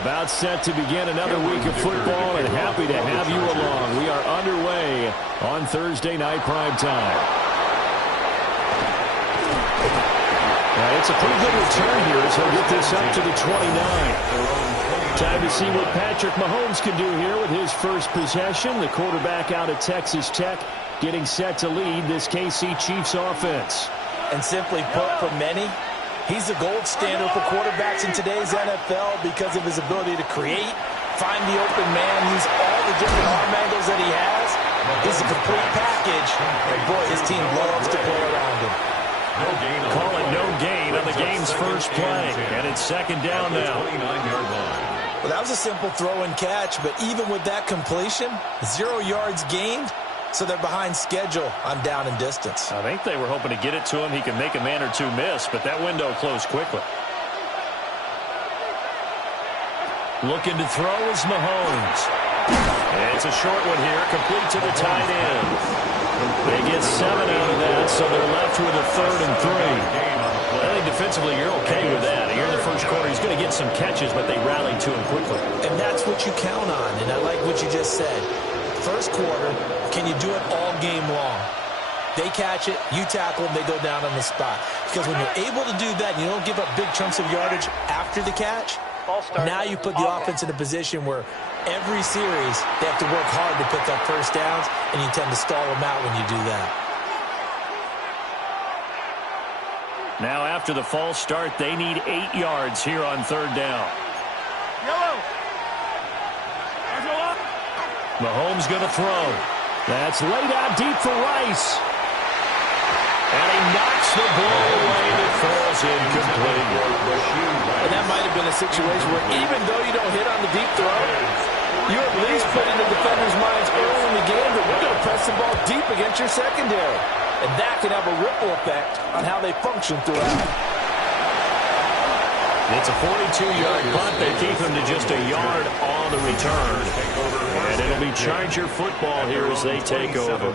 About set to begin another week of football, and happy to have you along. We are underway on Thursday night primetime. It's a pretty good return here as he'll get this up to the 29. Time to see what Patrick Mahomes can do here with his first possession. The quarterback out of Texas Tech getting set to lead this KC Chiefs offense. And simply put, for many, he's the gold standard for quarterbacks in today's NFL because of his ability to create, find the open man, use all the different arm angles that he has. He's a complete package, and boy, his team loves to play around him. Call it no gain on the game's first play, and it's second down now. Well, that was a simple throw and catch, but even with that completion, 0 yards gained, so they're behind schedule on down and distance. I think they were hoping to get it to him. He could make a man or two miss, but that window closed quickly. Looking to throw is Mahomes. And it's a short one here, complete to the tight end. They get 7 out of that, so they're left with a 3rd and 3. I think defensively you're okay with that. Here in the first quarter, he's going to get some catches, but they rallied to him quickly. And that's what you count on, and I like what you just said. First quarter, can you do it all game long? They catch it, you tackle them, they go down on the spot. Because when you're able to do that, and you don't give up big chunks of yardage after the catch, now you put the offense in a position where every series they have to work hard to pick up first downs, and you tend to stall them out when you do that. Now after the false start, they need 8 yards here on 3rd down. Mahomes going to throw. That's laid out deep for Rice. And he knocks the ball away and it falls incomplete. And that might have been a situation where even though you don't hit on the deep throw, you at least put in the defender's minds early in the game that we're going to press the ball deep against your secondary. And that can have a ripple effect on how they function throughout. It's a 42-yard punt. They keep him to just a yard on the return. And it'll be Charger football here as they take over.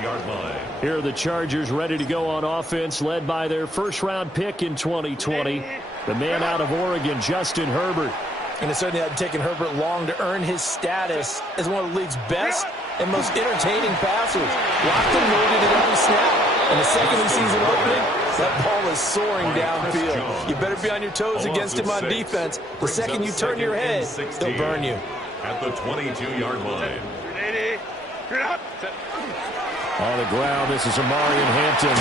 Here are the Chargers ready to go on offense, led by their first-round pick in 2020, the man out of Oregon, Justin Herbert. And it certainly hadn't taken Herbert long to earn his status as one of the league's best and most entertaining passers. Locked and loaded at every snap. And the second he sees an opening, that ball is soaring downfield. You better be on your toes against him on defense. The second you turn your head, he'll burn you. At the 22-yard line. On the ground, this is Amarian Hampton.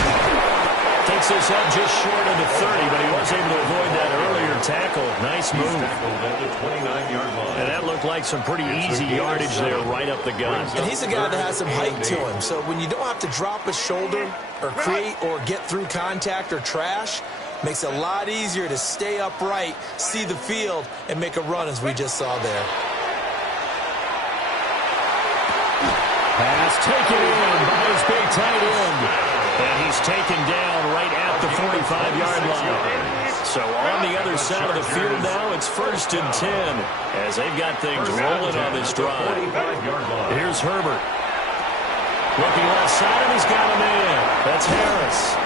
Takes this up just short of the 30, but he was able to avoid that earlier tackle. Nice move. At the 29-yard line. And that looked like some pretty easy yardage there right up the gut. And he's a guy that has some height to him. So when you don't have to drop a shoulder or create or get through contact or trash, makes it a lot easier to stay upright, see the field, and make a run as we just saw there. Pass taken in by his big tight end. And he's taken down right at the 45-yard line. So on the other side of the field now, it's 1st and 10 as they've got things rolling on this drive. Here's Herbert. Looking left side, and he's got a man. That's Harris.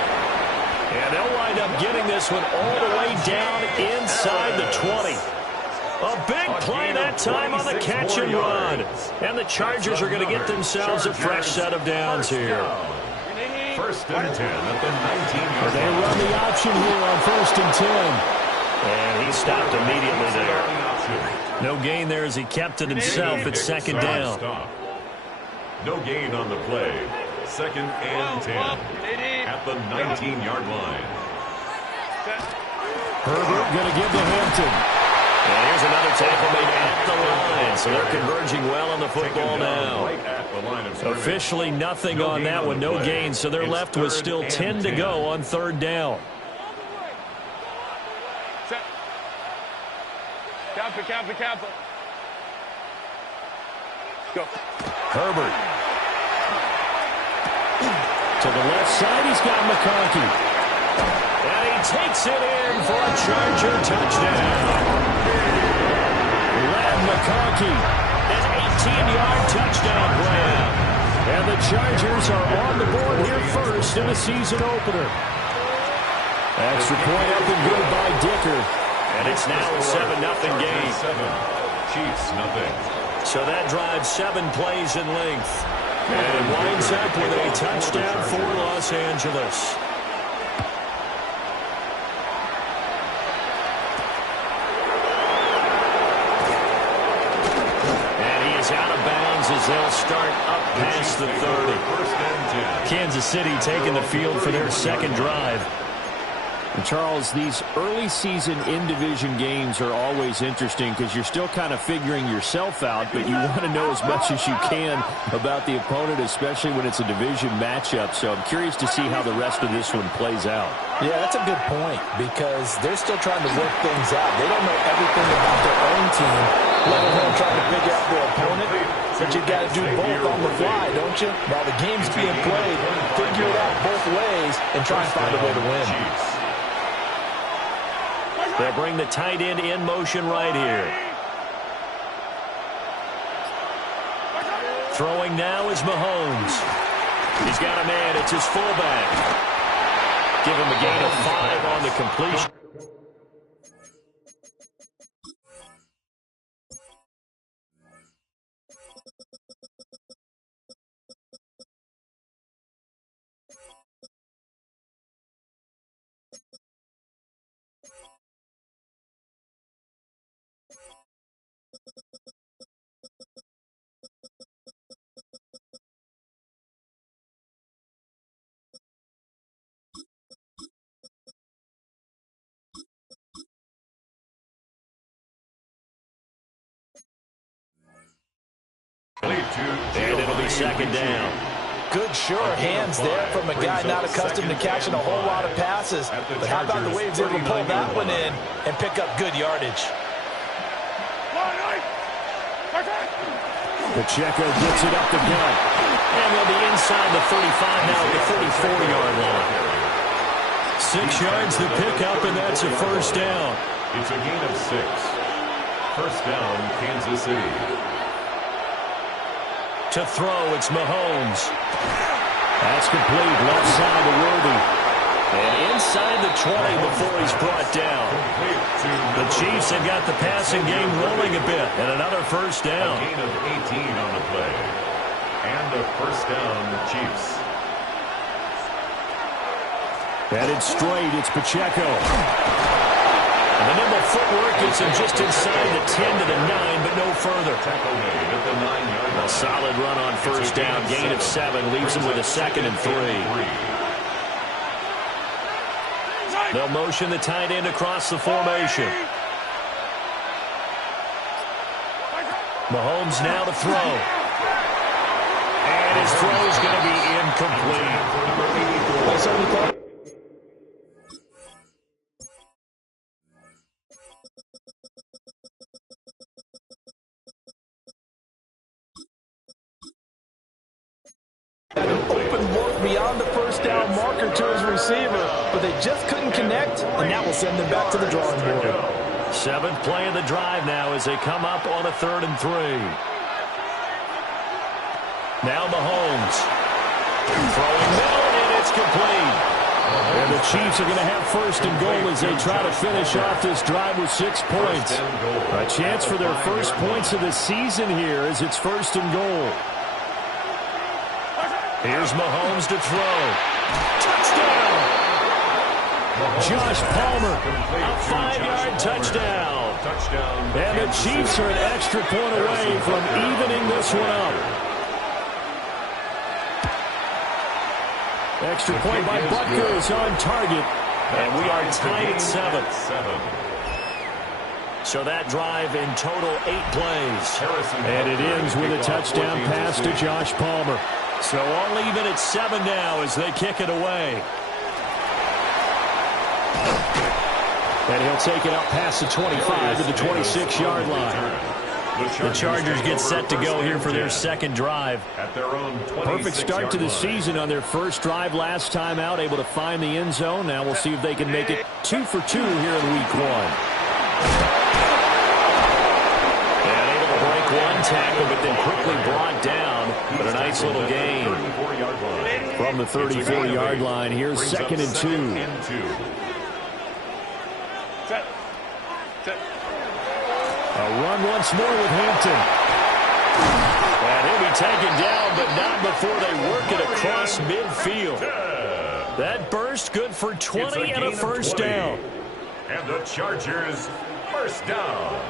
And they'll wind up getting this one all the way down inside the 20. A big play that time on the catch and run. And the Chargers are going to get themselves a fresh set of downs here. 1st and 10 at the 19-yard line. They run the option here on 1st and 10. And he stopped immediately there. No gain there as he kept it himself at 2nd down. No gain on the play. 2nd and 10 at the 19-yard line. Herbert going to give to Hampton. And here's another tackle made at the line. So they're converging well on the football now. Officially nothing on that one, no gain. So they're left with still 10 to go on 3rd down. Kappa. Go. Herbert. To the left side, he's got McConkey. And he takes it in for a Charger touchdown. Lad McConkey, an 18-yard touchdown grab. And the Chargers are on the board here first in the season opener. Extra point up and good by Dicker. And it's now a 7-0 game. Chiefs, nothing. So that drives 7 plays in length. And it winds up with a touchdown for Los Angeles. And he is out of bounds as they'll start up past the 30. Kansas City taking the field for their second drive. And Charles, these early season in-division games are always interesting because you're still kind of figuring yourself out, but you want to know as much as you can about the opponent, especially when it's a division matchup. So I'm curious to see how the rest of this one plays out. Yeah, that's a good point because they're still trying to work things out. They don't know everything about their own team, let alone trying to figure out their opponent. But you got to do both on the fly, don't you? While the game's being played, figure it out both ways and try and find a way to win. They'll bring the tight end in motion right here. Throwing now is Mahomes. He's got a man. It's his fullback. Give him a gain of 5 on the completion. And it'll be second down. Good, sure hands there from a guy not accustomed to catching a whole lot of passes. But how about the way he was able to pull that one in and pick up good yardage? Pacheco gets it up the gut. And they'll be inside the 35 now at the 44-yard line. 6 yards the pickup, and that's a first down. It's a gain of 6. First down, Kansas City. To throw, it's Mahomes. That's complete, left side to Worthy. And inside the 20 before he's brought down. The Chiefs have got the passing game rolling a bit, and another first down. A gain of 18 on the play. And a first down, Chiefs. Headed straight, it's Pacheco. And the nimble footwork gets him just inside the 10 to the 9, but no further. Tackle made at the 9-yard line. A solid run on first down, gain of 7, leaves him with a 2nd and 3. They'll motion the tight end across the formation. Mahomes now to throw. And his throw is going to be incomplete. Open look beyond the first down marker to his receiver, but they just couldn't connect, and that will send them back to the drawing board. 7th play of the drive now as they come up on a 3rd and 3. Now Mahomes. Throwing down, and it's complete. And the Chiefs are going to have 1st and goal as they try to finish off this drive with 6 points. A chance for their first points of the season here as it's 1st and goal. Here's Mahomes to throw. Touchdown! Josh Palmer, a 5-yard touchdown. And the Chiefs are an extra point away from evening this one up. Extra point by Butker is on target. And we are tied at 7. So that drive in total 8 plays. And it ends with a touchdown pass to Josh Palmer. So all even at 7 now as they kick it away. And he'll take it up past the 25 to the 26-yard line. The Chargers get set to go here for their 2nd drive. Perfect start to the season on their first drive last time out, able to find the end zone. Now we'll see if they can make it 2 for 2 here in week 1. And able to break one tackle, but then quickly brought down. But a nice little gain from the 34-yard line. Here's 2nd and 2. A run once more with Hampton. And he'll be taken down, but not before they work it across midfield. That burst good for 20 and a first down. And the Chargers first down.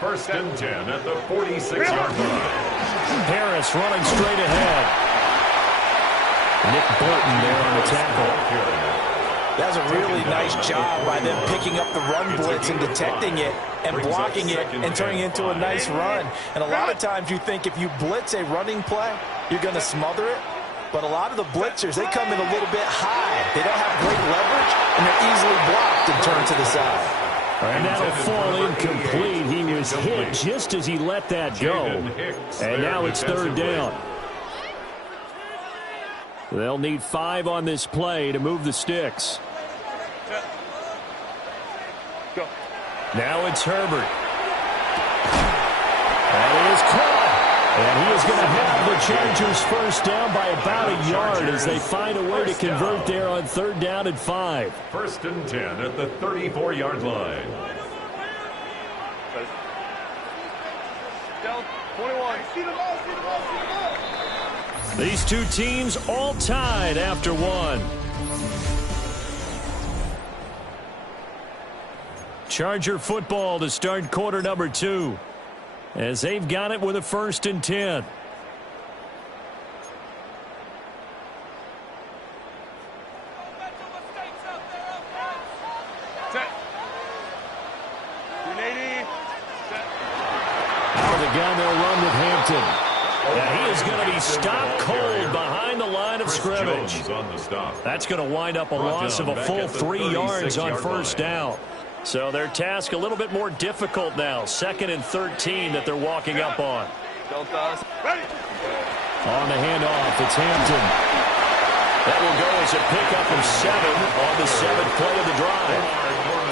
First and 10 at the 46-yard line. Harris running straight ahead. Nick Bolton there on the tackle. That's a really nice job by them picking up the run blitz and detecting it and blocking it and turning it into a nice run. And a lot of times you think if you blitz a running play, you're going to smother it. But a lot of the blitzers, they come in a little bit high. They don't have great leverage, and they're easily blocked and turned to the side. And that'll fall incomplete. He was hit just as he let that go. And now it's third down. They'll need 5 on this play to move the sticks. Now it's Herbert. That is caught. And he is going to have the Chargers first down by about a yard as they find a way to convert there on third down and 5. First and 10 at the 34-yard line. 21. These two teams all tied after one. Charger football to start quarter number 2. As they've got it with a first and 10. Set. Out of the gun, they'll run with Hampton. And he is going to be stopped cold behind the line of scrimmage. That's going to wind up a loss of a full 3 yards on first down. So their task a little bit more difficult now. 2nd and 13 that they're walking up on. On the handoff, it's Hampton. That will go as a pickup of 7 on the 7th play of the drive.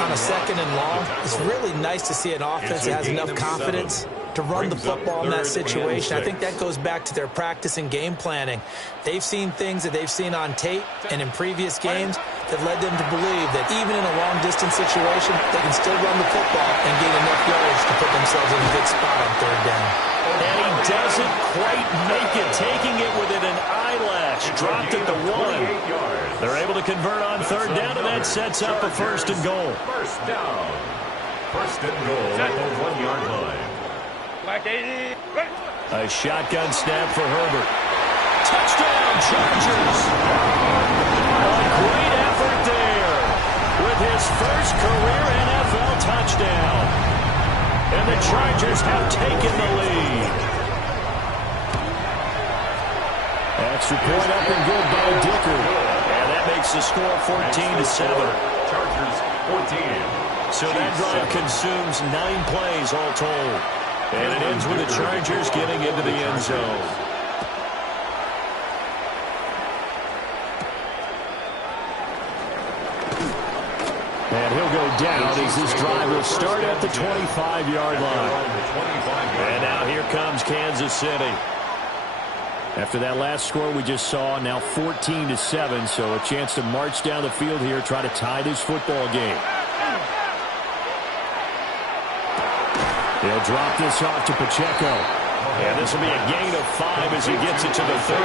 On a 2nd and long, it's really nice to see an offense that has enough confidence to run the football in that situation. I think that goes back to their practice and game planning. They've seen things that they've seen on tape and in previous games that led them to believe that even in a long-distance situation, they can still run the football and gain enough yards to put themselves in a good spot on third down. And he doesn't quite make it, taking it within an eyelash. Dropped at the 1. They're able to convert on third down, and that sets up a first and goal. First down. First and goal at the 1-yard line. Black 80. A shotgun snap for Herbert. Touchdown, Chargers. A great effort there with his first career NFL touchdown. And the Chargers have taken the lead. Extra point up and good by Dicker. And that makes the score 14-7. Chargers 14. So that drive consumes 9 plays all told. And it ends with the Chargers getting into the end zone. And he'll go down as this drive will start at the 25-yard line. And now here comes Kansas City. After that last score we just saw, now 14-7, so a chance to march down the field here, try to tie this football game. They'll drop this off to Pacheco. And this will be a gain of 5 as he gets it to the 30.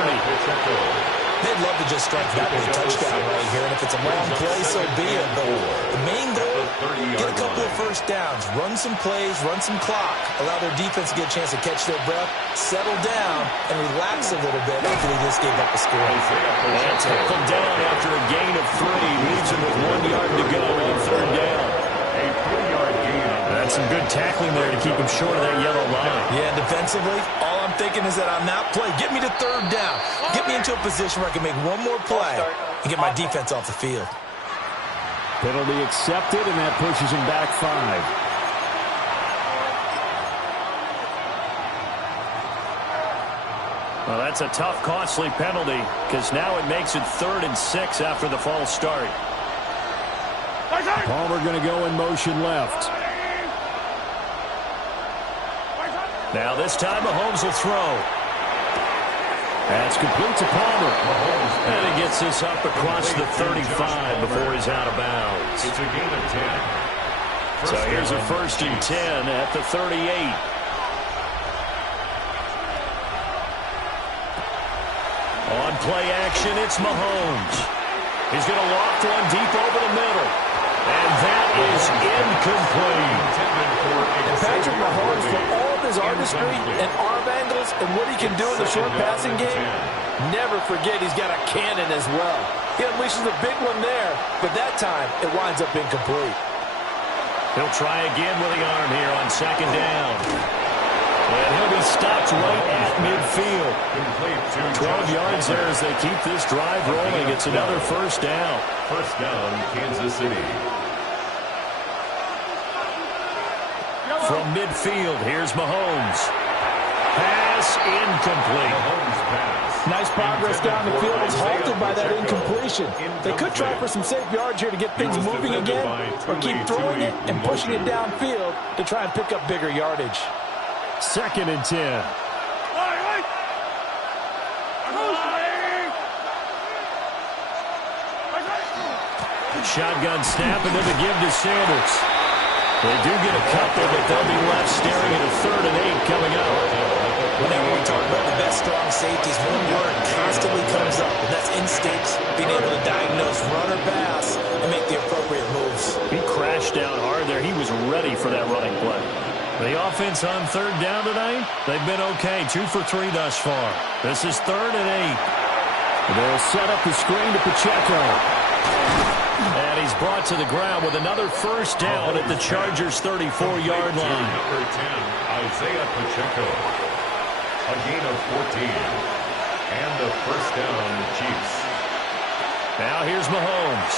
They'd love to just strike that with a touchdown right here, and if it's a long play, so be it. But the main goal, get a couple of first downs, run some plays, run some clock, allow their defense to get a chance to catch their breath, settle down, and relax a little bit after they just gave up a score. And tackled down after a gain of 3, leaves him with 1 yard to go on third down. A 3-yard gain. That's some good tackling there to keep him short of that yellow line. Yeah, defensively, all I'm thinking is that on that play, get me to third down. Get me into a position where I can make one more play and get my defense off the field. Penalty accepted, and that pushes him back 5. Well, that's a tough, costly penalty because now it makes it 3rd and 6 after the false start. Palmer going to go in motion left. Now this time Mahomes will throw. That's complete to Palmer. And he gets this up across the 35 before he's out of bounds. It's a gain of 10. So here's a 1st and 10 at the 38. On play action, it's Mahomes. He's going to loft one deep over the middle. And that is incomplete. And Patrick Mahomes, for all of his artistry and arm angles and what he can do in the short passing game, never forget he's got a cannon as well. He unleashes a big one there, but that time it winds up incomplete. He'll try again with the arm here on 2nd down. And he'll be stopped right at midfield. 12 yards there as they keep this drive rolling. It's another 1st down. 1st down, Kansas City. From midfield, here's Mahomes. Pass incomplete. Mahomes pass. Nice progress down the field. It's halted by that incompletion. They could try for some safe yards here to get things moving again, or keep throwing it and pushing it downfield to try and pick up bigger yardage. 2nd and 10. Shotgun snap and then the give to Sanders. They do get a couple, but they'll be left staring at a 3rd and 8 coming up. Whenever we talk about the best strong safeties, one word constantly comes up, and that's instincts, being able to diagnose run or pass and make the appropriate moves. He crashed down hard there. He was ready for that running play. The offense on 3rd down tonight, they've been okay. 2 for 3 thus far. This is 3rd and 8. They'll set up the screen to Pacheco. And he's brought to the ground with another 1st down at the Chargers' 34-yard line. Number 10, Isaiah Pacheco. A gain of 14. And the 1st down, Chiefs. Now here's Mahomes.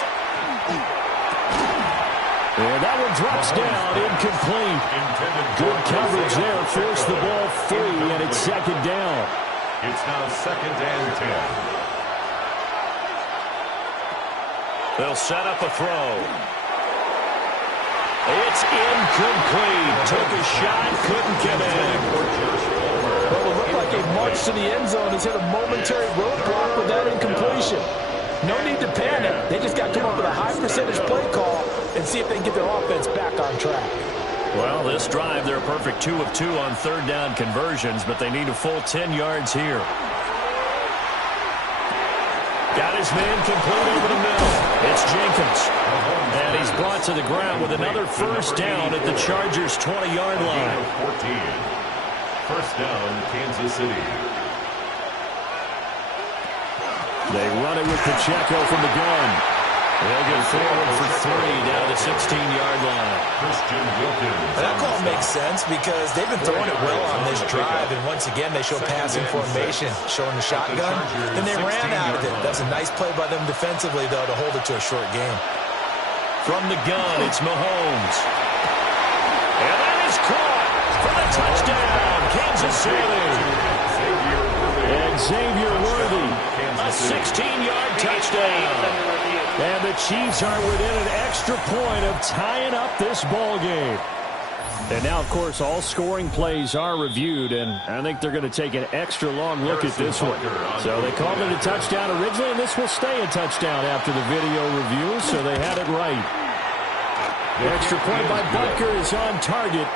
And that one drops down, incomplete. Good coverage there, forced the ball free, and it's 2nd down. It's now 2nd and 10. They'll set up a throw. It's incomplete. Took a shot, couldn't get in. Well, it looked like a march to the end zone has hit a momentary roadblock with that incompletion. No need to panic. They just got to come up with a high percentage play call and see if they can get their offense back on track. Well, this drive, they're a perfect 2 of 2 on 3rd down conversions, but they need a full 10 yards here. Got his man complete over the middle. It's Jenkins. And he's brought to the ground with another 1st down at the Chargers' 20-yard line. 14. 1st down, Kansas City. They run it with Pacheco from the gun. They'll get forward for 3 down to the 16-yard line. Christian Wilkins. That call makes sense because they've been throwing it well on this drive, and once again they show passing formation, showing the shotgun. Then they ran out of it. That's a nice play by them defensively, though, to hold it to a short game. From the gun, it's Mahomes. And that is caught for the touchdown, Kansas City. And Xavier Worthy, a 16-yard touchdown. And the Chiefs are within an extra point of tying up this ball game. And now, of course, all scoring plays are reviewed, and I think they're going to take an extra long look at this one. So they called it a touchdown originally, and this will stay a touchdown after the video review, so they had it right. The extra point by Butker is on target,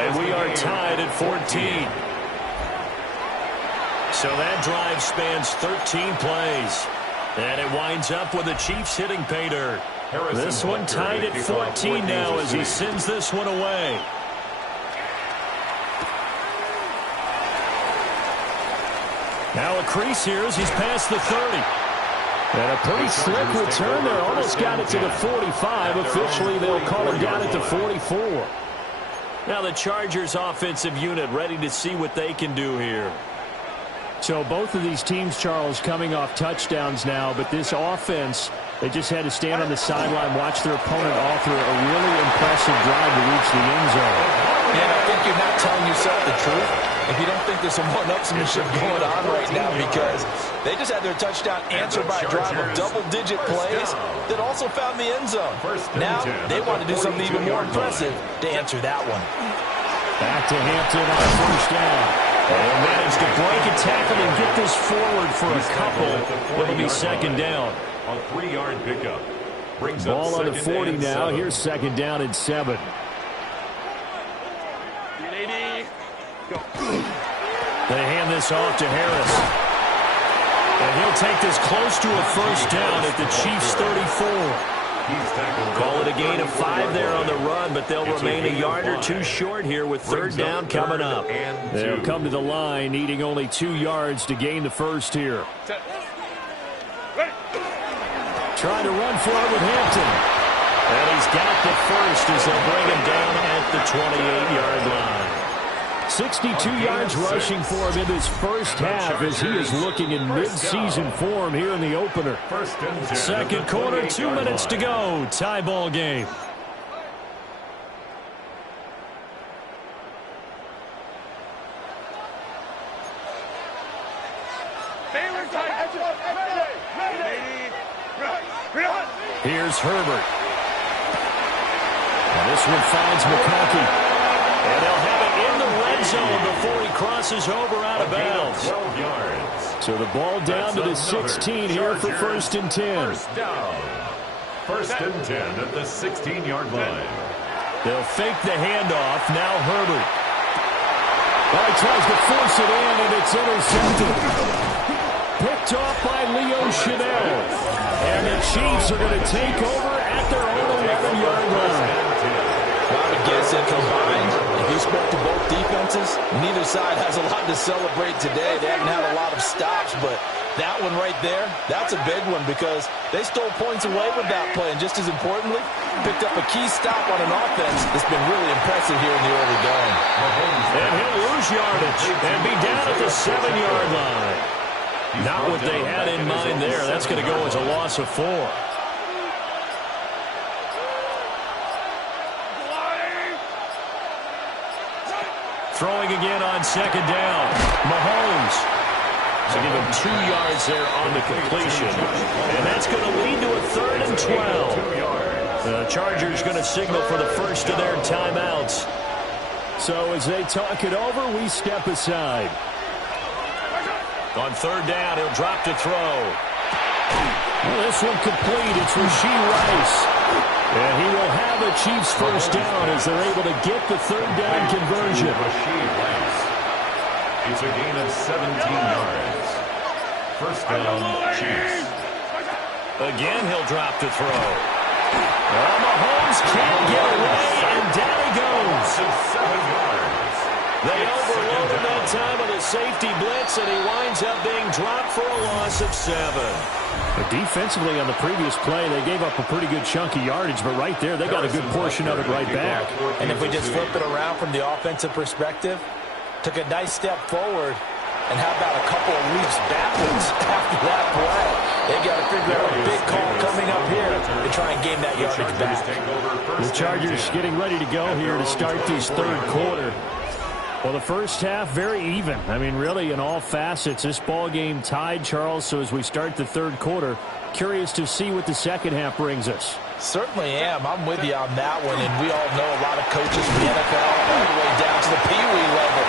and we are tied at 14. So that drive spans 13 plays. And it winds up with the Chiefs hitting pay dirt. This one tied at 14 now as he sends this one away. Now a crease here as he's past the 30. And a pretty slick return there. Almost got it to the 45. Officially, they'll call it down at the 44. Now the Chargers offensive unit ready to see what they can do here. So both of these teams, Charles, coming off touchdowns now, but this offense, they just had to stand on the sideline, watch their opponent author a really impressive drive to reach the end zone. Yeah, and I think you're not telling yourself the truth if you don't think there's some one-upsmanship going on right now, because they just had their touchdown answered by a drive of double-digit plays that also found the end zone. Now they want to do something even more impressive to answer that one. Back to Hampton on 1st down. They'll manage to break a tackle and get this forward for a couple. It'll be 2nd down. A 3-yard pickup. Brings Ball up on the 40 now. 7. Here's 2nd down and 7. 80. Go. They hand this off to Harris. And he'll take this close to a first down at the Chiefs' 34. Call it a gain of 5 there on the run, but they'll remain a yard or 2 short here with third down coming up. They'll come to the line needing only 2 yards to gain the first here. Trying to run for it with Hampton. And he's got the first as they'll bring him down at the 28-yard line. 62 yards rushing for him in this first half as he is looking in mid-season form here in the opener. Second quarter, 2 minutes to go. Tie ball game. Here's Herbert. And this one finds McConkey. And they'll have it in the red zone before he crosses over out of bounds. 12 yards. So the ball down to the 16 here for first and 10. First down. First and 10 at the 16-yard line. They'll fake the handoff. Now Herbert. Well, he tries to force it in, and it's intercepted. Picked off by Leo Chanel. And the Chiefs are going to take over at their own 11-yard line. I would guess that combined, if you spoke to both defenses, neither side has a lot to celebrate today. They haven't had a lot of stops, but that one right there, that's a big one because they stole points away with that play. And just as importantly, picked up a key stop on an offense that's been really impressive here in the early going. And he'll lose yardage and be down at the 7-yard line. Not what they had in mind there. That's going to go as a loss of 4. Throwing again on second down. Mahomes. So give him 2 yards there on the completion. And that's going to lead to a 3rd and 12. The Chargers going to signal for the first of their timeouts. So as they talk it over, we step aside. On third down, he'll drop to throw. Well, this one complete. It's Rashee Rice. And he will have the Chiefs first down as they're able to get the third down conversion. It's a gain of 17 yards. First down, Chiefs. Again, he'll drop to throw. Well, Mahomes can't get away, and down he goes. 7 yards. They overload him that time with a safety blitz, and he winds up being dropped for a loss of 7. But defensively on the previous play, they gave up a pretty good chunk of yardage, but right there, they got a good portion of it right back. And if we just flip it around from the offensive perspective, took a nice step forward, and how about a couple of leaps backwards after that play? They got to figure out a big call coming up here to try and gain that yardage back. The Chargers getting ready to go here to start this third quarter. Well, the first half, very even. I mean, really, in all facets, this ball game tied, Charles. So as we start the third quarter, curious to see what the second half brings us. Certainly am. I'm with you on that one. And we all know a lot of coaches from the NFL all the way down to the Pee Wee level.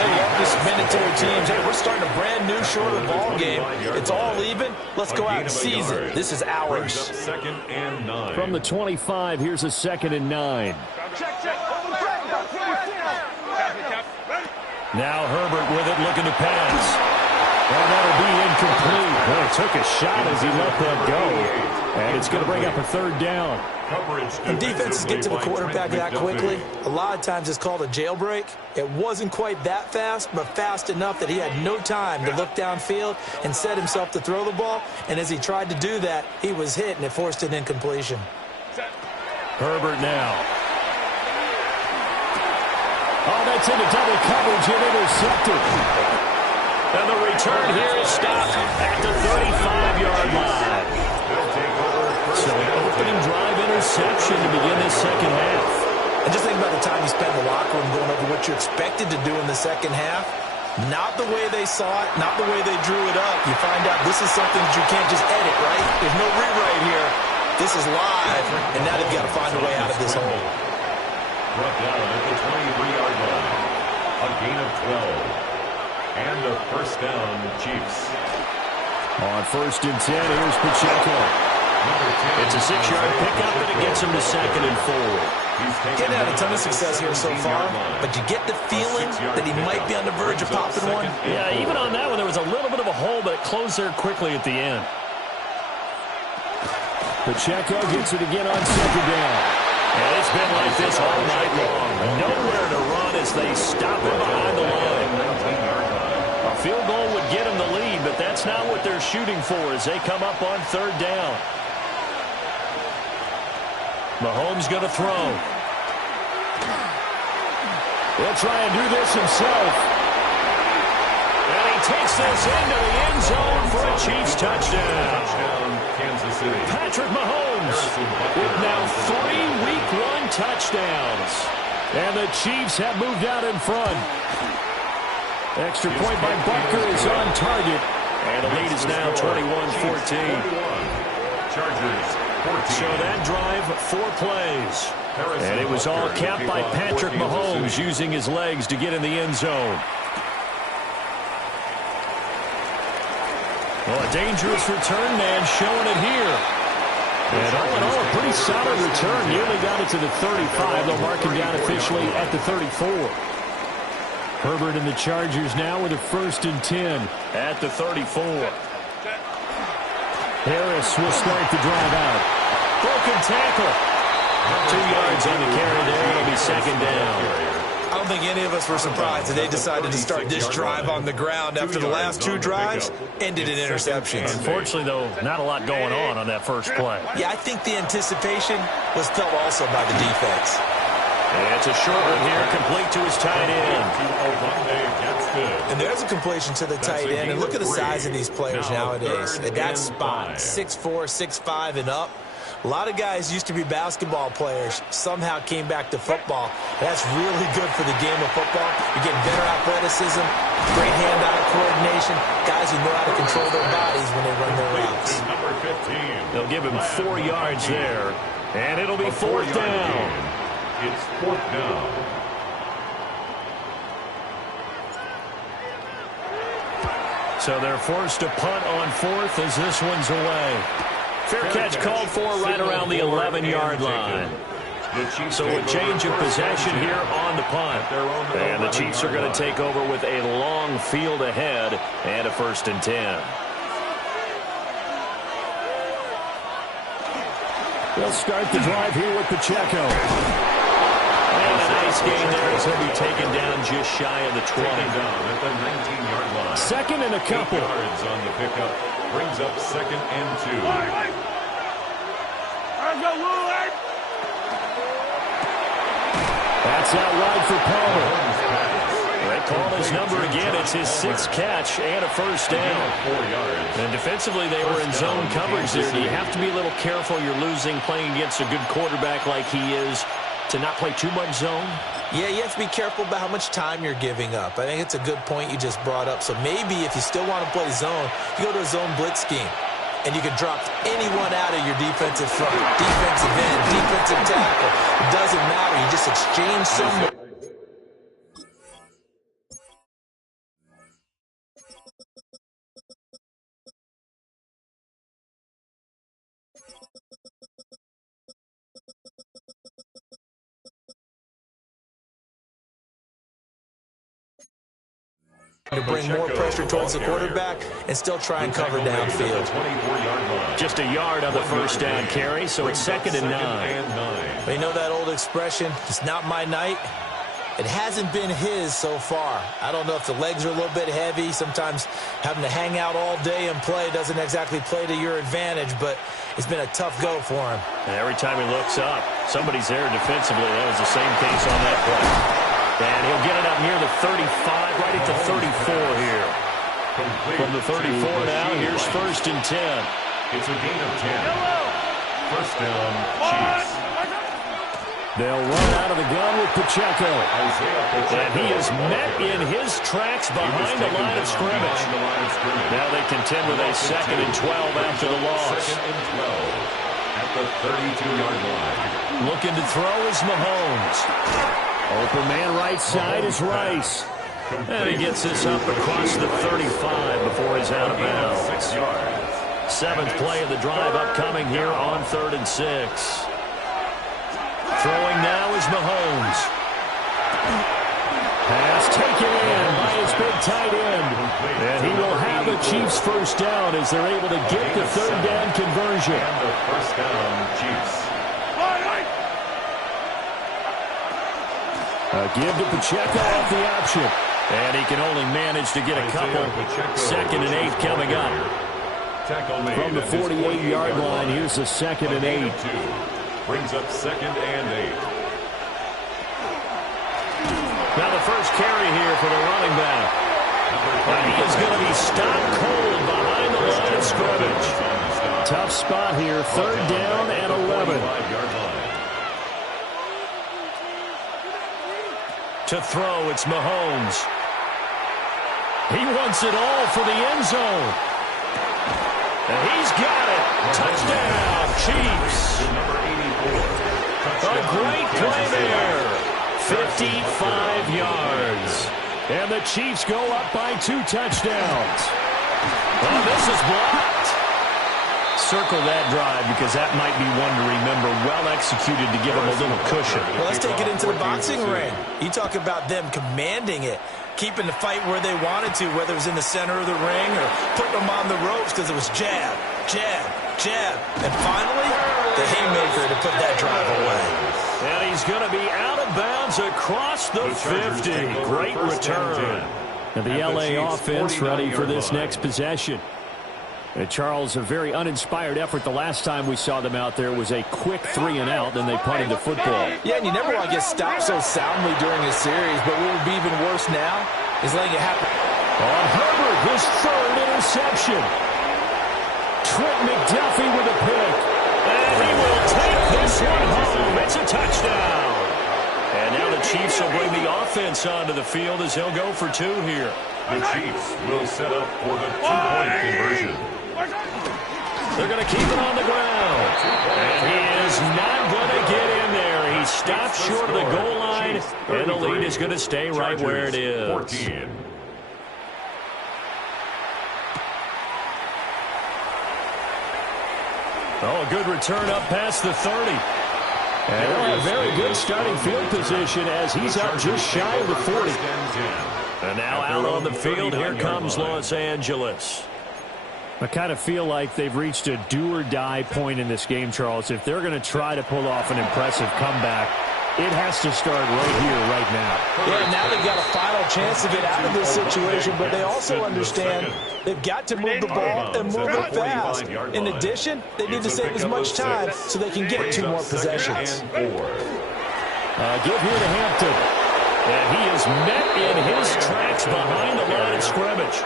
They love to spin it to their teams. Hey, we're starting a brand new, shorter ball game. It's all even. Let's go out and seize it. This is ours. Second and 9. From the 25, here's a 2nd and 9. Now Herbert with it, looking to pass. And that'll be incomplete. Well, he took a shot as he let that go. And it's going to bring up a third down. When defenses get to the quarterback that quickly, a lot of times it's called a jailbreak. It wasn't quite that fast, but fast enough that he had no time to look downfield and set himself to throw the ball. And as he tried to do that, he was hit, and it forced an incompletion. Herbert now. Oh, that's into double coverage and intercepted. And the return here is stopped at the 35-yard line. So an opening drive interception to begin this second half. And just think about the time you spent in the locker room going over what you expected to do in the second half. Not the way they saw it, not the way they drew it up. You find out this is something that you can't just edit, right? There's no rewrite here. This is live, and now they've got to find a way out of this hole. Brought down at the 23-yard line. A gain of 12. And a first down, Chiefs. On 1st and 10, here's Pacheco. It's a 6-yard pickup, and it gets him to 2nd and 4. Getting had a ton of success here so far, but you get the feeling that he might be on the verge of popping one. Yeah, even on that one, there was a little bit of a hole, but it closed there quickly at the end. Pacheco gets it again on 2nd down. And it's been like this all night long. Nowhere to run as they stop him behind the line. A field goal would get him the lead, but that's not what they're shooting for as they come up on 3rd down. Mahomes going to throw. He'll try and do this himself. And he takes this into the end zone for a Chiefs touchdown. Kansas City. Patrick Mahomes with now 3 Week 1 touchdowns. And the Chiefs have moved out in front. Extra point by Butker is on target. And the lead is now 21-14. Chargers, 14. So that drive, 4 plays. And it was all capped by Patrick Mahomes using his legs to get in the end zone. Well, a dangerous return man showing it here. And all in all, a pretty solid return. Nearly got it to the 35. They'll mark him down officially at the 34. Herbert and the Chargers now with a 1st and 10. At the 34. Harris will start the drive out. Broken tackle. 2 yards on the carry there. It'll be 2nd down. I don't think any of us were surprised that they decided to start this drive on the ground after the last 2 drives ended in interceptions. Unfortunately, though, not a lot going on that first play. Yeah, I think the anticipation was felt also by the defense. And it's a short one here, complete to his tight end. And there's a completion to the tight end. And look at the size of these players nowadays. At that spot, 6'4", 6'5", and up. A lot of guys used to be basketball players, somehow came back to football. That's really good for the game of football. You're getting better athleticism, great hand-eye coordination, guys who know how to control their bodies when they run their routes. They'll give him 4 yards there, and it'll be 4th down. It's 4th down. So they're forced to punt on 4th as this one's away. Fair catch called for right around the 11-yard line. So a change of possession here on the punt. And the Chiefs are going to take over with a long field ahead and a 1st and 10. They'll start the drive here with Pacheco. And a nice gain there as he'll be taken down just shy of the 20. Down at the 19-yard line. 2nd and a couple. 8 yards on the pickup. Brings up 2nd and 2. That's out wide for Palmer. They call his number again. It's his 6th catch and a 1st down. 4 yards. And defensively, they were in zone coverage there. You have to be a little careful. You're losing playing against a good quarterback like he is to not play too much zone. Yeah, you have to be careful about how much time you're giving up. I think it's a good point you just brought up. So maybe if you still want to play zone, you go to a zone blitz scheme. And you can drop anyone out of your defensive front, defensive end, defensive tackle. It doesn't matter. You just exchange someone. To bring more pressure towards the quarterback and still try and cover downfield. Just a yard on the 1st down carry, so it's 2nd and 9. But you know that old expression, it's not my night? It hasn't been his so far. I don't know if the legs are a little bit heavy. Sometimes having to hang out all day and play doesn't exactly play to your advantage, but it's been a tough go for him. And every time he looks up, somebody's there defensively. That was the same case on that play. And he'll get it up near the 35, right at the 34 here. From the 34 now, here's 1st and 10. It's a gain of 10. 1st down, Chiefs. They'll run out of the gun with Pacheco. And he is met in his tracks behind the line of scrimmage. Now they contend with a 2nd and 12 after the loss. 2nd and 12 at the 32-yard line. Looking to throw is Mahomes. Open man right side is Rice. And he gets this up across the 35 before he's out of bounds. 6 yards. Seventh play of the drive upcoming here on 3rd and 6. Throwing now is Mahomes. Pass taken in by his big tight end. And he will have a Chiefs first down as they're able to get the 3rd down conversion. And the first down, Chiefs. A give to Pacheco off the option. And he can only manage to get a couple. 2nd and 8 coming up. From the 48-yard line, here's the 2nd and 8. Brings up 2nd and 8. Now the first carry here for the running back. And he is going to be stopped cold behind the line of scrimmage. Tough spot here, 3rd down and 11. To throw, it's Mahomes. He wants it all for the end zone. And he's got it. Touchdown, Chiefs. A great play there. 55 yards. And the Chiefs go up by 2 touchdowns. Oh, this is blocked. Circle that drive because that might be one to remember. Well executed to give them a little cushion. Well, let's take it into the boxing ring. You talk about them commanding it, keeping the fight where they wanted to, whether it was in the center of the ring or putting them on the ropes because it was jab, jab, jab. And finally, the haymaker to put that drive away. And he's going to be out of bounds across the 50. Great return. And the LA offense ready for this next possession. And Charles, a very uninspired effort the last time we saw them out there was a quick 3 and out, then they punted the football. Yeah, and you never want to get stopped so soundly during a series, but what would be even worse now is letting it happen. On Herbert, his 3rd interception. Trent McDuffie with a pick. And he will take this one home. It's a touchdown. And now the Chiefs will bring the offense onto the field as he'll go for 2 here. The Chiefs will set up for the 2-point conversion. They're going to keep it on the ground. And he is not going to get in there. He stopped short of the goal line, and the lead is going to stay right where it is. 14. Oh, a good return up past the 30. And a very good starting field position as he's up just shy of the 40. And now out on the field, here comes Los Angeles. I kind of feel like they've reached a do-or-die point in this game, Charles. If they're going to try to pull off an impressive comeback, it has to start right here, right now. Yeah, now they've got a final chance to get out of this situation, but they also understand they've got to move the ball and move it fast. In addition, they need to save as much time so they can get 2 more possessions. Give here to Hampton. And he is met in his tracks behind the line of scrimmage.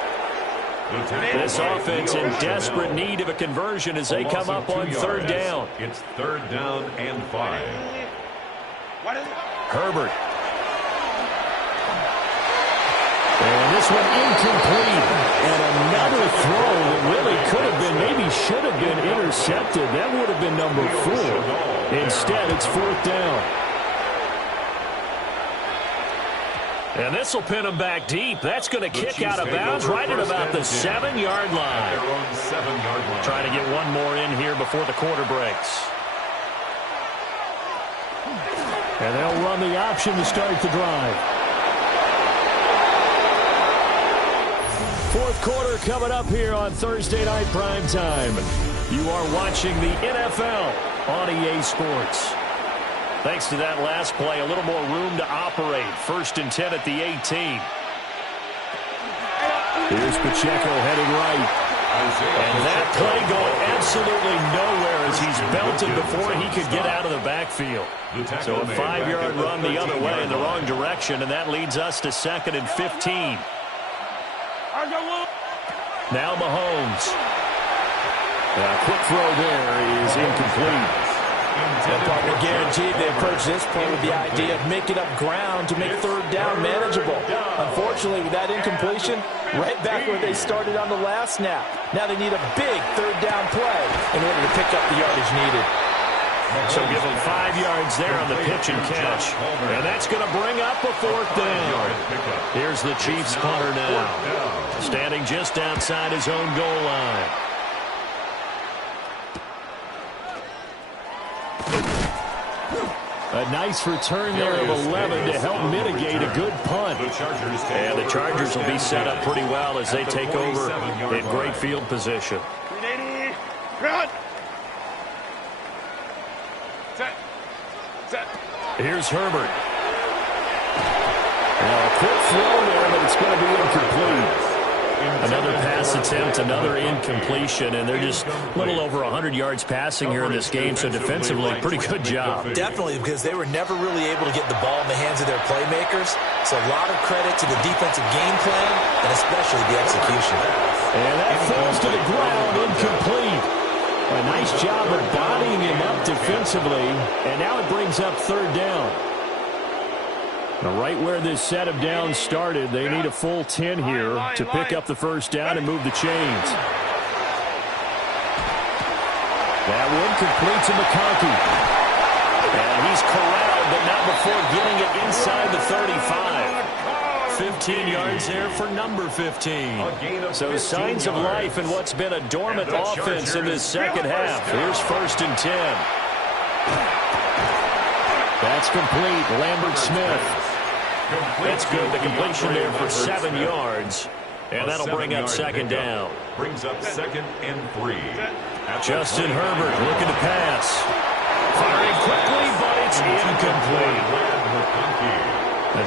This offense in desperate need of a conversion as they come up on 3rd down. It's 3rd down and 5. Herbert. And this one incomplete. And another throw that really could have been, maybe should have been intercepted. That would have been number 4. Instead, it's 4th down. And this will pin him back deep. That's going to kick out of bounds right at about the 7-yard line. Trying to get one more in here before the quarter breaks. And they'll run the option to start the drive. 4th quarter coming up here on Thursday Night Primetime. You are watching the NFL on EA Sports. Thanks to that last play, a little more room to operate. 1st and 10 at the 18. Here's Pacheco heading right. And that play going absolutely nowhere as he's belted before he could get out of the backfield. So a 5-yard run the other way in the wrong direction, and that leads us to 2nd and 15. Now Mahomes. A quick throw there is incomplete. And partner guaranteed they approach this play with the idea of making up ground to make 3rd down manageable. Unfortunately, with that incompletion, right back where they started on the last snap. Now they need a big 3rd down play in order to pick up the yardage needed. So give them 5 yards there on the pitch and catch. And that's going to bring up a 4th down. Here's the Chiefs punter now. Standing just outside his own goal line. A nice return there of 11 to help mitigate a good punt. And the Chargers will be set up pretty well as they take over in great field position. 380. Run. Set. Set. Here's Herbert. Now, a quick throw there, but it's going to be incomplete. Another pass attempt, another incompletion, and they're just a little over 100 yards passing here in this game, so defensively, pretty good job. Definitely, because they were never really able to get the ball in the hands of their playmakers. So a lot of credit to the defensive game plan, and especially the execution. And that falls to the ground, incomplete. A nice job of bodying him up defensively, and now it brings up third down. Now, right where this set of downs started, they need a full 10 here to pick up the first down and move the chains. That one complete to McConkey. And he's corralled, but not before getting it inside the 35. 15 yards there for number 15. So signs of life in what's been a dormant offense in this second half. Here's first and 10. That's complete. Lambert Smith. That's good. The completion there for 7 yards. And that'll bring up second down. Brings up second and 3. Justin Herbert looking to pass. Firing quickly, but it's incomplete.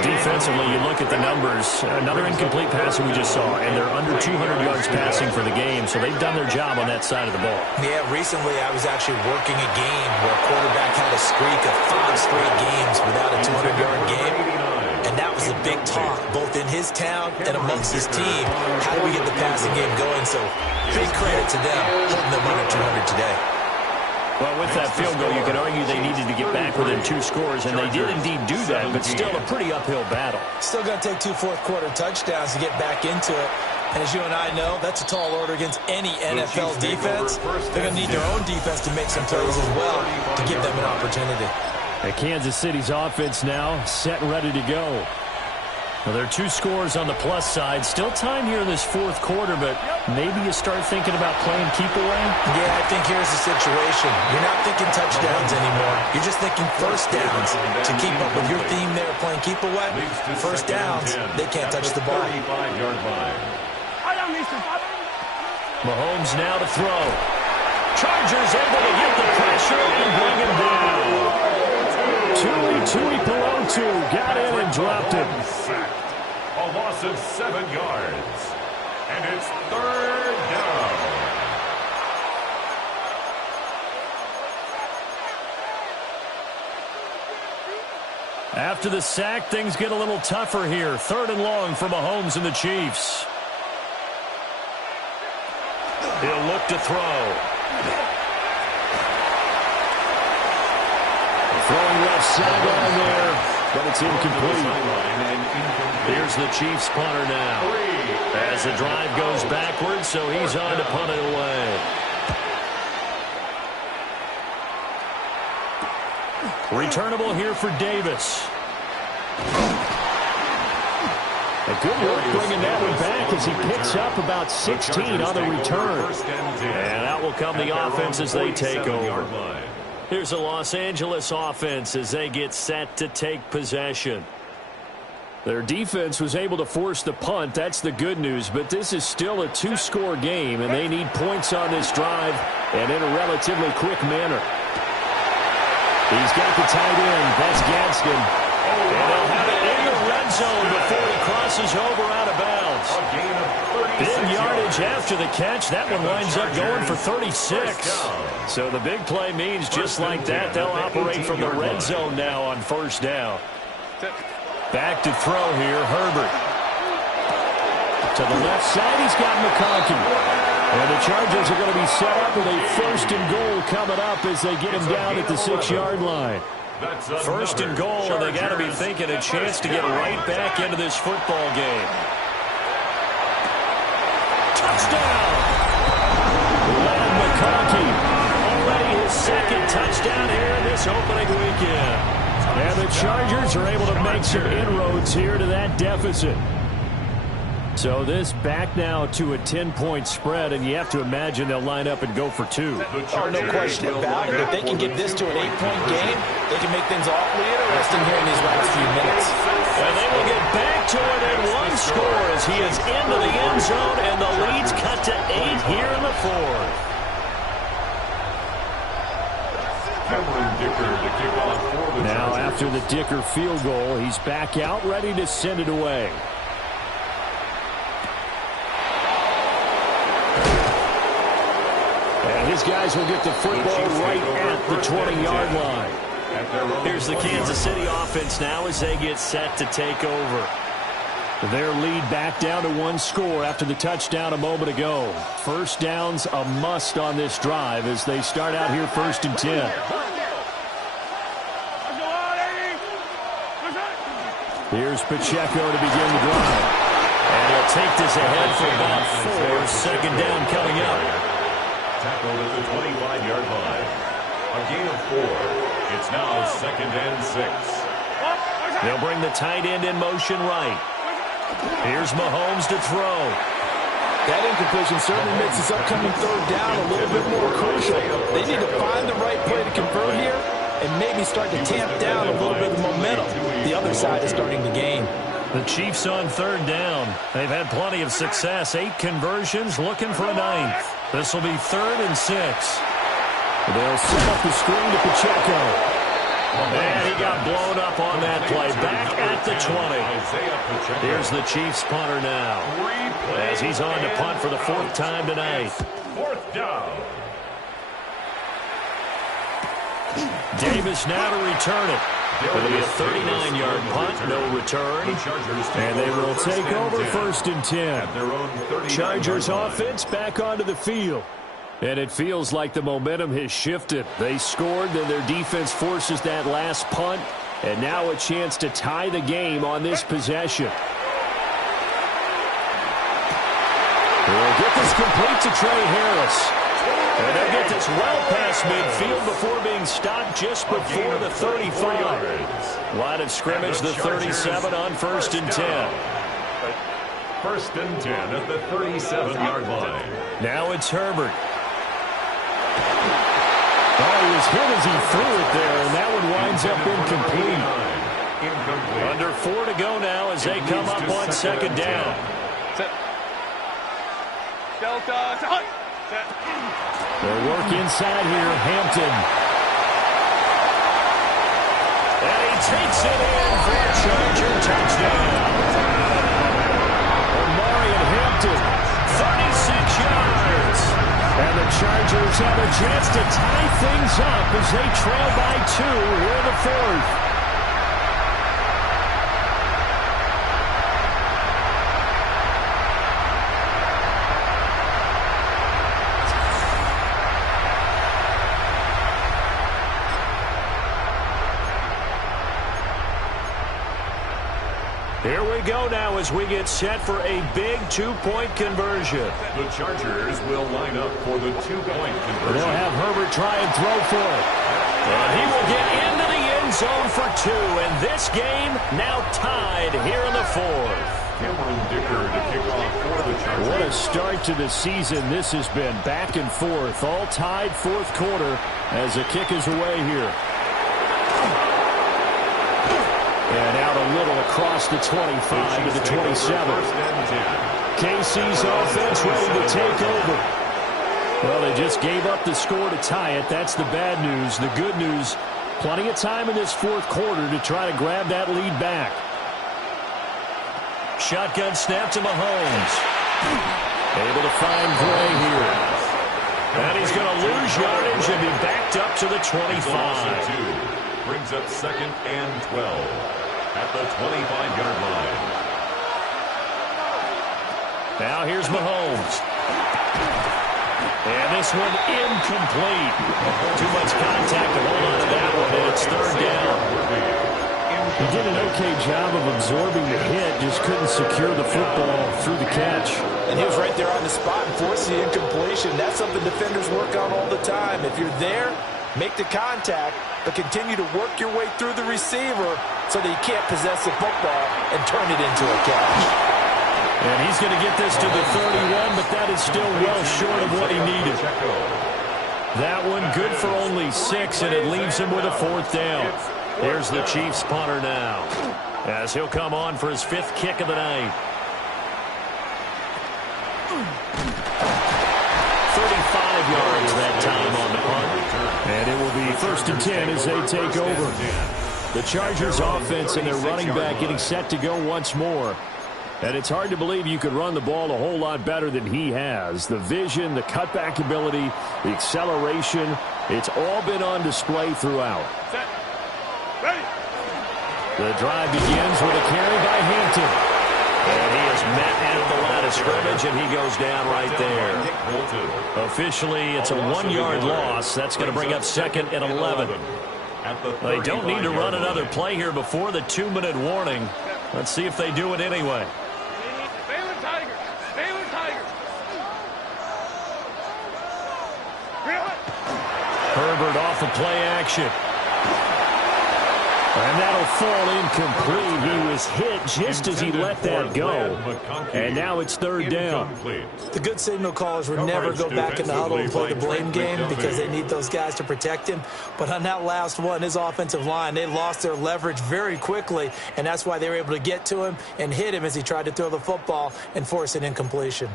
Defensively, you look at the numbers. Another incomplete pass that we just saw, and they're under 200 yards passing for the game, so they've done their job on that side of the ball. Yeah, recently I was actually working a game where a quarterback had a streak of 5 straight games without a 200-yard game, and that was a big talk, both in his town and amongst his team. How do we get the passing game going? So big credit to them, holding them under 200 today. Well, with that field goal, you could argue they needed to get back within 2 scores, and they did indeed do that, but still a pretty uphill battle. Still going to take 2 fourth-quarter touchdowns to get back into it. And as you and I know, that's a tall order against any NFL defense. They're going to need their own defense to make some plays as well to give them an opportunity. And Kansas City's offense now set and ready to go. Well, there are 2 scores on the plus side. Still time here in this fourth quarter, but maybe you start thinking about playing keep away? Yeah, I think here's the situation. You're not thinking touchdowns anymore. You're just thinking first downs. To keep up with your theme there, playing keep away, first downs, they can't touch the ball. Mahomes now to throw. Chargers able to get the pressure and bring him down. Tui Pelotu got in and dropped it. A loss of 7 yards. And it's third down. After the sack, things get a little tougher here. Third and long for Mahomes and the Chiefs. He'll look to throw. Throwing left sideline there, but it's incomplete. Here's the Chiefs punter now. As the drive goes backwards, so he's on to punt it away. Returnable here for Davis. A good work bringing that one back as he picks up about 16 on the return. And out will come the offense as they take over. Here's the Los Angeles offense as they get set to take possession. Their defense was able to force the punt. That's the good news. But this is still a 2-score game, and they need points on this drive and in a relatively quick manner. He's got the tight end. That's Gadsden. And they'll have it in the red zone before he crosses over out of bounds. Big yardage after the catch. That one winds up going for 36. So the big play means just like that, they'll operate from the red zone now on first down. Back to throw here, Herbert. To the left side, he's got McConkey. And the Chargers are going to be set up with a first and goal coming up as they get him down at the 6-yard line. First and goal, and they got to be thinking a chance to get right back into this football game. Touchdown! Led McConkey. Already his second touchdown here in this opening weekend. And the Chargers are able to make some inroads here to that deficit. So this back now to a 10-point spread, and you have to imagine they'll line up and go for two. Oh, no question about it. If they can get this to an 8-point game, they can make things awfully interesting here in these last few minutes. And they will get back to it in one score as he is into the end zone, and the lead's cut to 8 here in the fourth. Now after the Dicker field goal, he's back out ready to send it away. And his guys will get the football right at the 20-yard line. Here's the Kansas City offense now as they get set to take over. Their lead back down to one score after the touchdown a moment ago. First down's a must on this drive as they start out here 1st and 10. Here's Pacheco to begin the drive. And he'll take this ahead for about 4. Second down coming up. Tackled at the 25-yard line. A gain of 4. It's now 2nd and 6. They'll bring the tight end in motion right. Here's Mahomes to throw. That incompletion certainly makes this upcoming third down a little bit more crucial. They need to find the right play to convert here and maybe start to tamp down a little bit of momentum. The other side is starting to gain. The Chiefs on third down. They've had plenty of success. 8 conversions, looking for a 9th. This will be 3rd and 6. They'll set up the screen to Pacheco. And he got blown up on that play. Back at the 20. Here's the Chiefs punter now as he's on to punt for the 4th time tonight. 4th down. Davis now to return it. It'll be a 39-yard punt, no return. And they will take over 1st and 10. Chargers offense back onto the field. And it feels like the momentum has shifted. They scored, then their defense forces that last punt. And now a chance to tie the game on this possession. They'll get this complete to Trey Harris. And they'll get this well past midfield before being stopped just before the 35. Line of scrimmage, the 37 on 1st and 10. 1st and 10 at the 37-yard line. Now it's Herbert. Oh, he was hit as he threw it there, and that one winds up incomplete. Under 4 to go now as they come up on 2nd down. They'll work inside here, Hampton. And he takes it in for a Charger touchdown. Omarion Hampton, 36 yards. and the Chargers have a chance to tie things up as they trail by 2 here in the 4th. Here we go now as we get set for a big 2-point conversion. The Chargers will line up for the 2-point conversion. They'll have Herbert try and throw for it. And he will get into the end zone for 2. And this game now tied here in the 4th. Cameron Dicker to kick off for the Chargers. What a start to the season this has been. Back and forth, all tied 4th quarter as the kick is away here. And out a little across the 25 to the 27. KC's offense ready to take over. Well, they just gave up the score to tie it. That's the bad news. The good news, plenty of time in this 4th quarter to try to grab that lead back. Shotgun snap to Mahomes. Able to find Gray here. And he's going to lose yardage and be backed up to the 25. Brings up 2nd and 12 at the 25-yard line. Now here's Mahomes. And this one incomplete. Too much contact to hold on to that one, and it's 3rd down. He did an okay job of absorbing the hit, just couldn't secure the football through the catch. And he was right there on the spot and forced the incompletion. That's something defenders work on all the time. If you're there, make the contact, but continue to work your way through the receiver so that you can't possess the football and turn it into a catch. And he's going to get this to the 31, but that is still well short of what he needed. That one good for only 6, and it leaves him with a 4th down. Here's the Chiefs punter now, as he'll come on for his 5th kick of the night. 35 yards that time on the punt. And it will be 1st and 10 as they take over. The Chargers offense and their running back getting set to go once more. And it's hard to believe you could run the ball a whole lot better than he has. The vision, the cutback ability, the acceleration, it's all been on display throughout. The drive begins with a carry by Hampton. And he is met at the line of scrimmage, and he goes down right there. Officially, it's a 1-yard loss. That's going to bring up 2nd and 11. They don't need to run another play here before the 2-minute warning. Let's see if they do it anyway. Herbert off of play action. And that'll fall incomplete. He was hit just as he let that go. And now it's 3rd down. The good signal callers would never go back in the huddle and play the blame game because they need those guys to protect him. But on that last one, his offensive line, they lost their leverage very quickly, and that's why they were able to get to him and hit him as he tried to throw the football and force an incompletion.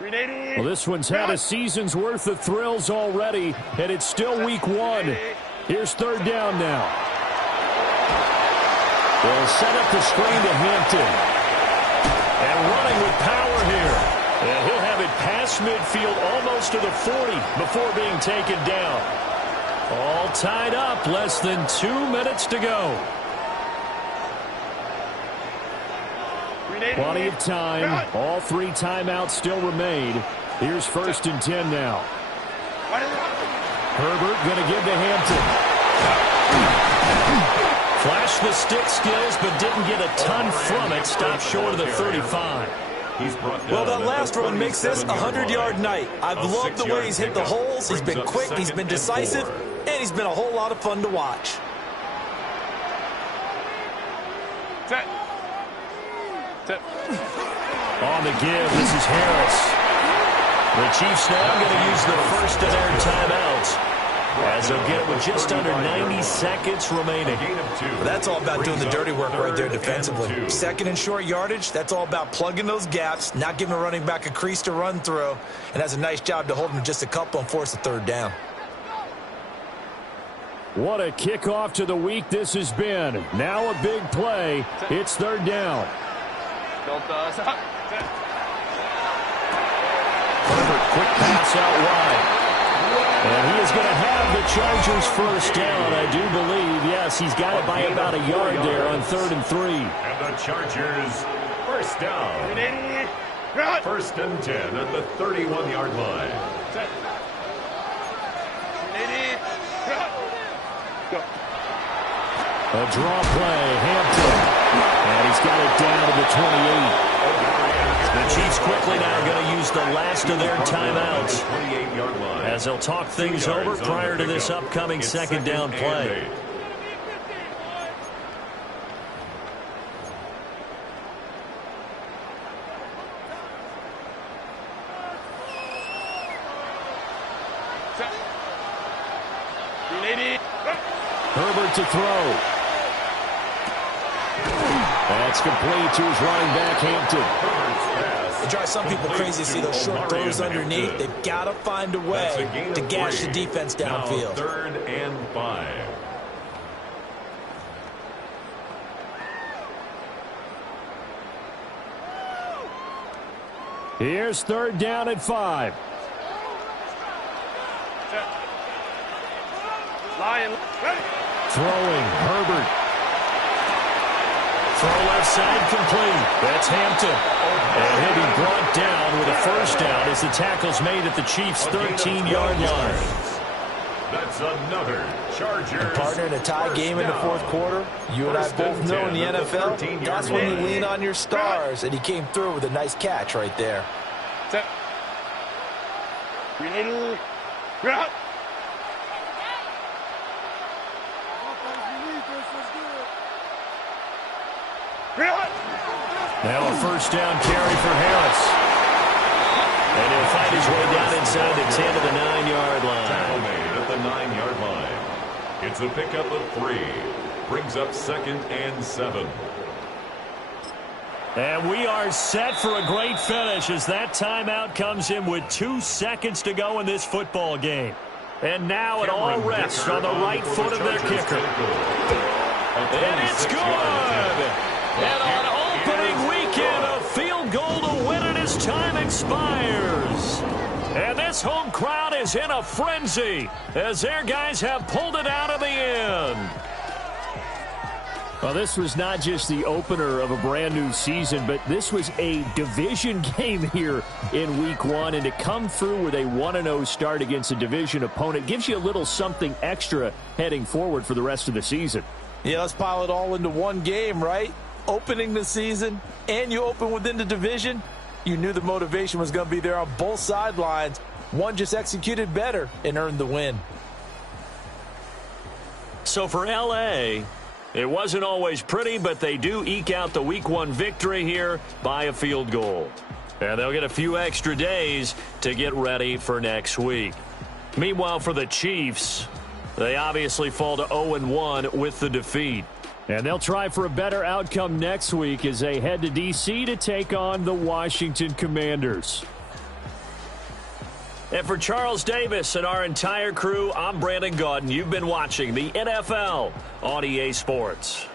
Well, this one's had a season's worth of thrills already, and it's still week 1. Here's 3rd down now. They'll set up the screen to Hampton. And running with power here. And he'll have it past midfield almost to the 40 before being taken down. All tied up, less than 2 minutes to go. Plenty of time. All 3 timeouts still remain. Here's 1st and 10 now. Herbert going to give to Hampton. Flashed the stick skills, but didn't get a ton from it. Stopped short of the 35. Well, that last run makes this a 100-yard night. I've loved the way he's hit the holes. He's been quick, he's been decisive, and he's been a whole lot of fun to watch. On the give, this is Harris. The Chiefs now going to use the first of their timeouts, as they'll get it with just under 90 seconds remaining. That's all about doing the dirty work right there defensively. 2nd and short yardage, that's all about plugging those gaps, not giving a running back a crease to run through, and that's a nice job to hold him just a couple and force a 3rd down. What a kickoff to the week this has been. Now a big play. It's 3rd down. Herbert, quick pass out wide. And he is going to have the Chargers 1st down, I do believe. Yes, he's got it by about a yard there on 3rd and 3. And the Chargers 1st down. 1st and 10 at the 31-yard line. A draw play, Hampton. And he's got it down to the 28. The Chiefs quickly now going to use the last of their timeouts as they'll talk things over prior to this upcoming 2nd down play. Herbert to throw. That's complete to his running back, Hampton. It drives some people crazy to see those short throws underneath. They've got to find a way to gash the defense downfield. 3rd and 5. Here's 3rd down at 5. Throwing, Herbert. Throw left side complete. That's Hampton. And he'll be brought down with a 1st down as the tackle's made at the Chiefs' 13-yard line. That's another Chargers. Partner, in a tie game in the 4th quarter, you and I both know in the NFL, that's when you lean on your stars, and he came through with a nice catch right there. Now a first down carry for Harris. And he'll find his way down inside the 10 to the 9-yard line. Tackle made at the 9-yard line. It's a pickup of 3. Brings up 2nd and 7. And we are set for a great finish as that timeout comes in with 2 seconds to go in this football game. And now it all rests on the right foot of their kicker. And it's good! And on opening weekend, a field goal to win it as time expires. And this home crowd is in a frenzy as their guys have pulled it out of the end. Well, this was not just the opener of a brand-new season, but this was a division game here in Week 1. And to come through with a 1-0 start against a division opponent gives you a little something extra heading forward for the rest of the season. Yeah, let's pile it all into one game, right? Opening the season, and you open within the division. You knew the motivation was going to be there on both sidelines. One just executed better and earned the win. So for LA, it wasn't always pretty, but they do eke out the Week 1 victory here by a field goal. And they'll get a few extra days to get ready for next week. Meanwhile, for the Chiefs, they obviously fall to 0-1 with the defeat. And they'll try for a better outcome next week as they head to D.C. to take on the Washington Commanders. And for Charles Davis and our entire crew, I'm Brandon Gaudin. You've been watching the NFL on EA Sports.